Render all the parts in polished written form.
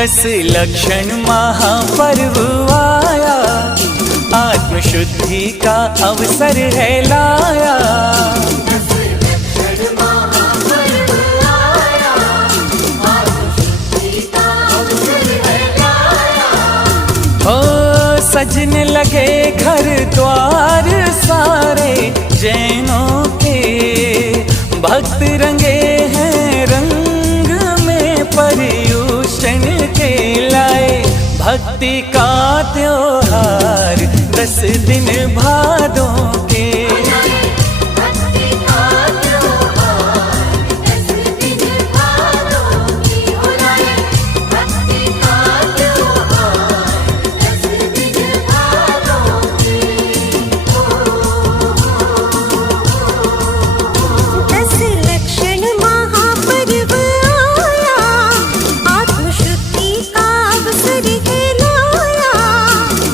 10 लक्षण महापर्व आया, आत्मशुद्धि का अवसर है लाया। 10 लक्षण महापर्व आया, आत्मशुद्धि का अवसर है लाया। ओ सजने लगे घर द्वार सारे जैनों के, भक्त रंगे हैं रंग में पर्युषण के लाए। भक्ति का त्योहार 10 दिन भादों के, भक्ति का त्योहार 10 दिन भादों की होलाए। भक्ति का त्योहार 10 दिन भादों की। 10 लक्षण महापर्व आया, आत्मशुद्धि का अवसर है लाया।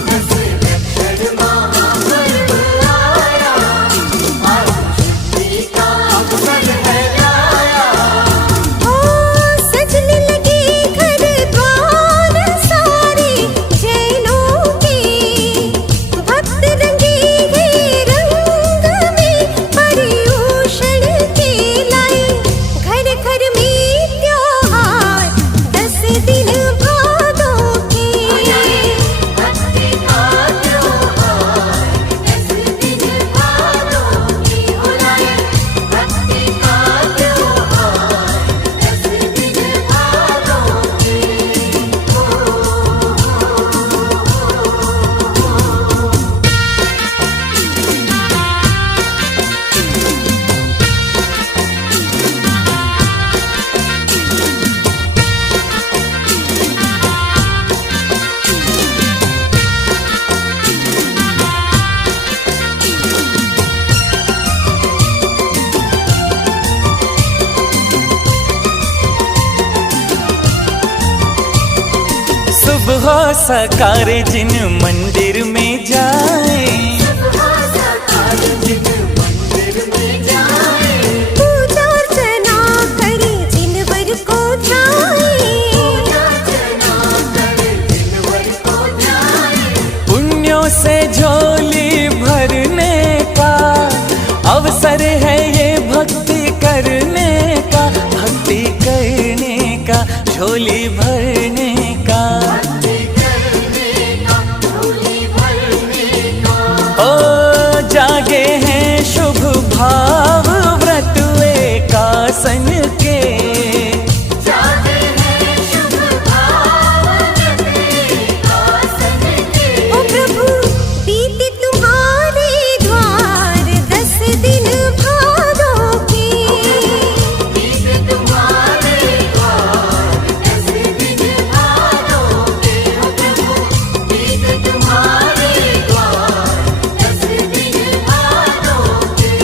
10 लक्षण महापर्व आया, आत्मशुद्धि का अवसर है लाया। ओ सजने लगे घर द्वार सारे जैनों के, भक्त रंगे हैं रंग में पर्युषण के लाए। घर घर में त्योहार 10 दिन भादों के, भक्ति का त्योहार 10 दिन भादों की होलाए। भक्ति का त्योहार 10 दिन भादों की। सुबह सकारे जिन मंदिर में जाए, पूजा अर्चना करे जिनवर को पुण्यों से झोली भरने का अवसर है ये भक्ति करने का। भक्ति करने का झोली भरने का, ओ जागे हैं शुभ भाव व्रत एकासन के। ओ प्रभु बीते तुम्हारे द्वार 10 दिन भादों के, बीते तुम्हारे द्वार 10 दिन भादों के। ओ प्रभु बीते तुम्हारे द्वार 10 दिन भादों के।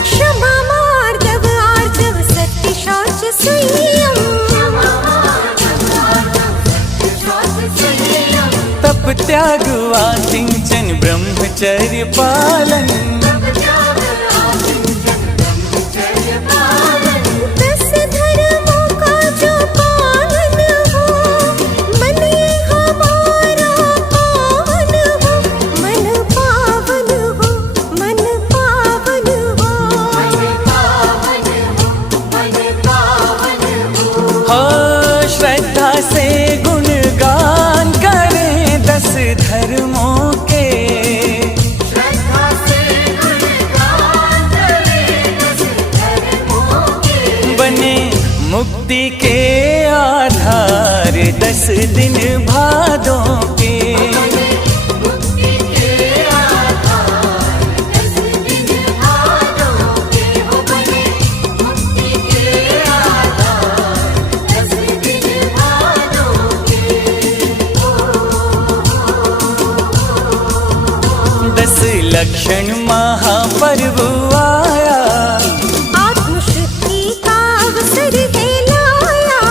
क्षमा मार्दव आर्जव सत्य शौच संयम, तप त्याग आकिंचन ब्रह्मचर्य पालन। 10 धर्मों का जो पालन हो, मन हमारा पावन हो। मन पावन हो, मन पावन हो, मन पावन हो। हो श्रद्धा से गुणगान करें 10 धर्मों के, श्रद्धा से गुणगान करें 10 धर्मों के। बने मुक्ति के आधार त्योहार 10 दिन भादों के। मुक्ति के आधार 10 दिन भादों के हो बने, मुक्ति के आधार 10 दिन भादों के। 10 लक्षण महापर्व आया, आत्मशुद्धि का अवसर है लाया।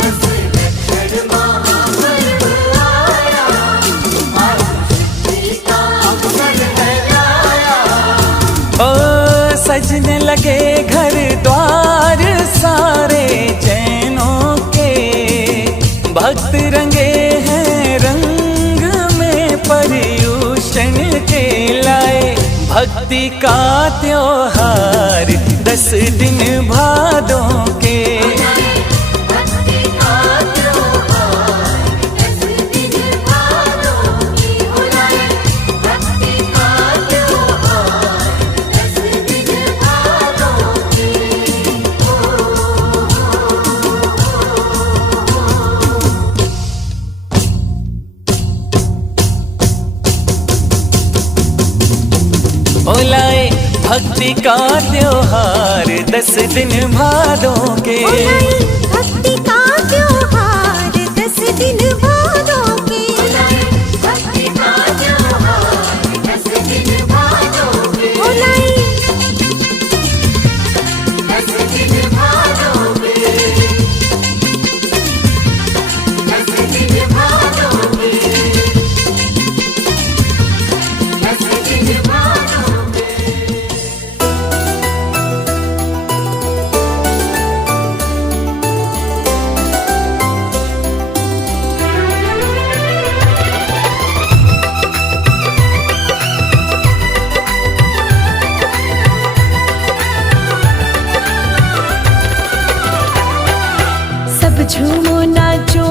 10 लक्षण महापर्व आया, आत्मशुद्धि का अवसर है लाया। ओ सजने लगे घर द्वार सारे जैनों के। भक्त रंगे हैं रंग में पर्यूषण के लाए। भक्ति का त्योहार 10 दिन भादों के। भक्ति का त्योहार 10 दिन भादों की हो लाए। भक्ति का त्योहार 10 दिन भादों की। बोलाए भक्ति का त्योहार 10 दिन भादों के। भक्ति का त्योहार 10 दिन भादों के। भक्ति का त्योहार 10 दिन भादों के। 10 दिन भादों के। 10 दिन भादों के। 10 दिन भादों के। सब झूमो नाचो